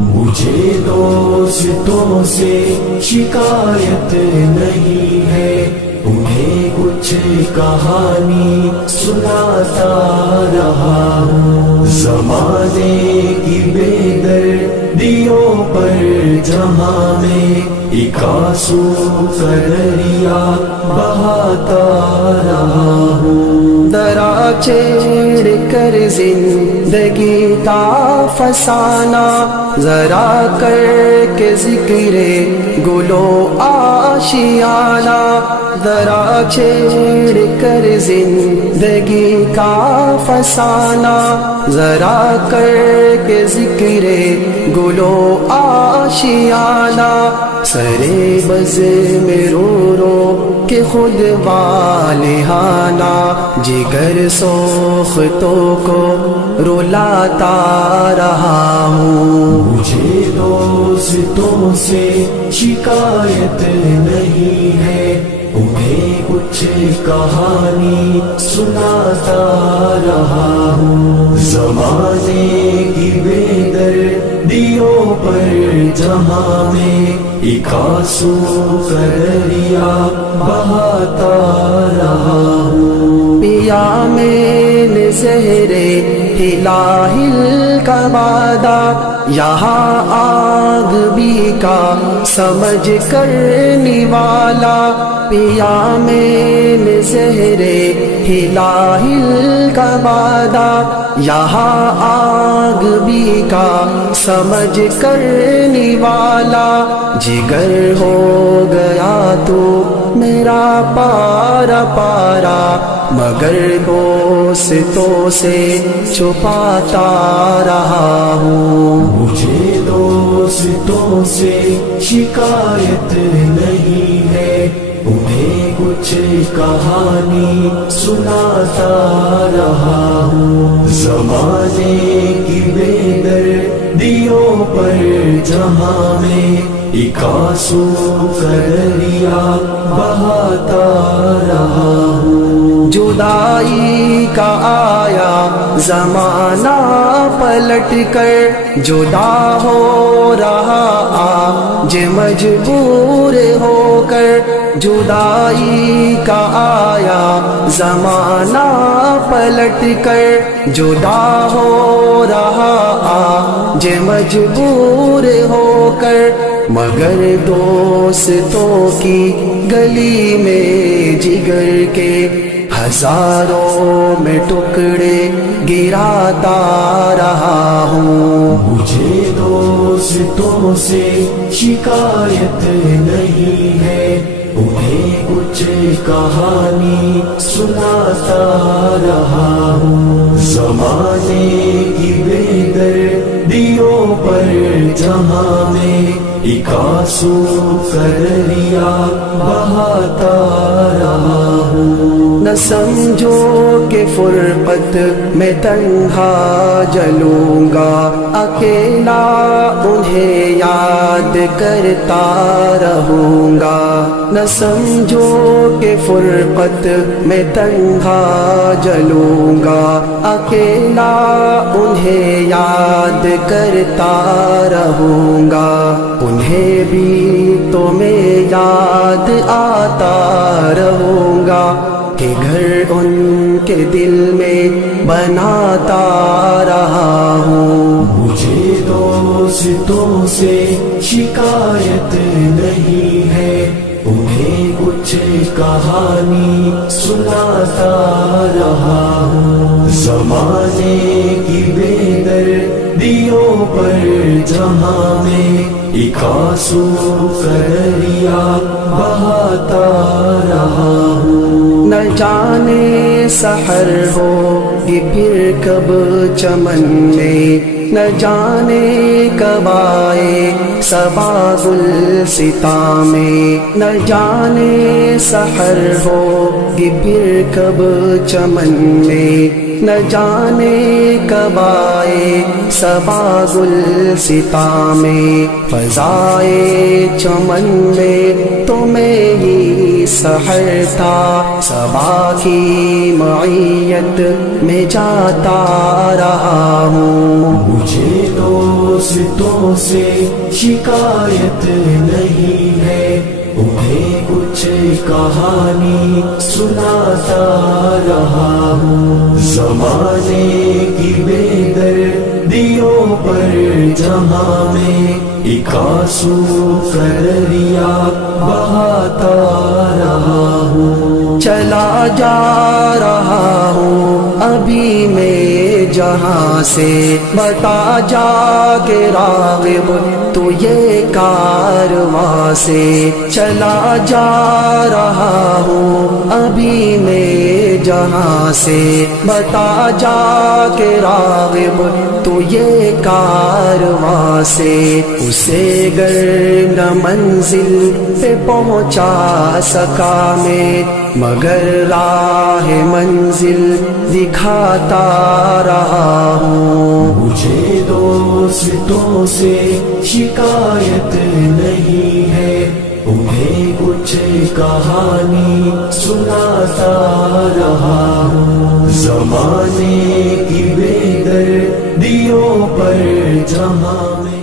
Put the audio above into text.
مجھے دوستوں سے شکایت نہیں ہے، انہیں کچھ کہانی سناتا رہا ہوں۔ زمانے کی بے دردیوں پر جہاں میں ایک آنسو کا دریا بہاتا رہا ہوں۔ درا چھیڑ کر زندگی کا فسانہ، ذرا کر کے ذکر گلو آشیانہ، ذرا چھیڑ کر زندگی کا فسانہ، ذرا کر کے ذکر گلو آشیانہ، سرے بز میں رو رو کہ خود والہانہ، جگر سوختوں کو رلاتا رہا ہوں۔ مجھے دوستوں سے شکایت نہیں ہے، انہیں کچھ کہانی سناتا رہا ہوں۔ زمانے کی بے دردیوں پر جہاں میں ایک آنسو کا دریا بہاتا رہا ہوں۔ پیا میں نے زہر ہلاہل کا وعدہ، یہاں آگ بھی کا سمجھ کر نوالا، پیا میں نے زہر ہلاہل کا وعدہ، یہاں آگ بھی کا سمجھ کر نوالا، جگر ہو گیا تو میرا پارا پارا، مگر دوستوں سے چھپاتا رہا ہوں۔ مجھے دوستوں سے شکایت نہیں ہے، انہیں کچھ کہانی سناتا رہا ہوں۔ زمانے کی بے دردیوں پر جہاں میں ایک آنسو کا دریا بہاتا رہا ہوں۔ جدائی کا آیا زمانہ پلٹ کر، جدا ہو رہا آج مجبور ہو کر، جدائی کا آیا زمانہ پلٹ کر، جدا ہو رہا آج مجبور ہو کر، مگر دوستوں کی گلی میں جگر کے ہزاروں میں ٹکڑے گراتا رہا ہوں۔ مجھے دوستوں سے شکایت نہیں ہے، انہیں کچھ کہانی سناتا رہا ہوں۔ زمانے کی بے دردیوں پر جہاں میں ایک آنسو کا دریا بہاتا رہا ہوں۔ نہ سمجھو کہ فرقت میں تنہا جلوں گا، اکیلا انہیں یاد کرتا رہوں گا، نہ سمجھو کہ فرقت میں تنہا جلوں گا، اکیلا انہیں یاد کرتا رہوں گا، انہیں بھی تو میں یاد آتا رہوں گا، کہ گھر ان کے دل میں بناتا رہا ہوں۔ مجھے دوستوں سے شکایت نہیں ہے، انہیں کچھ کہانی سناتا رہا ہوں۔ زمانے کی بے دردیوں پر جہاں میں ایک آنسو کا دریا بہاتا رہا ہوں۔ نہ جانے سحر ہوگی پھر کب چمن میں، نہ جانے کب آئے صبا گلستاں میں، نہ جانے سحر ہوگی پھر کب چمن میں، نہ جانے کب آئے صبا گلستاں میں، فضائے چمن میں تو میں ہی سحر تھا، صبا کی معیت میں جاتا رہا ہوں۔ مجھے دوست دوستوں سے شکایت نہیں ہے، انہیں کچھ کہانی سناتا رہا ہوں۔ زمانے کی بے دردیوں پر جہاں میں ایک آنسو کا دریا بہاتا رہا ہوں۔ چلا جا رہا ہوں ابھی میں جہاں سے، بتا جا کے راغب تو یہ کارواں سے۔ چلا جا رہا ہوں ابھی میں جہاں سے، بتا جا کے راغب تو یہ کارواں سے۔ اسے گر نہ منزل پہ پہنچا سکا میں، مگر راہ منزل دکھاتا رہا ہوں۔ مجھے دوستوں سے شکایت نہیں ہے، انہیں کچھ کہانی سناتا رہا ہوں۔ زمانے کی بے دردیوں پر جہاں میں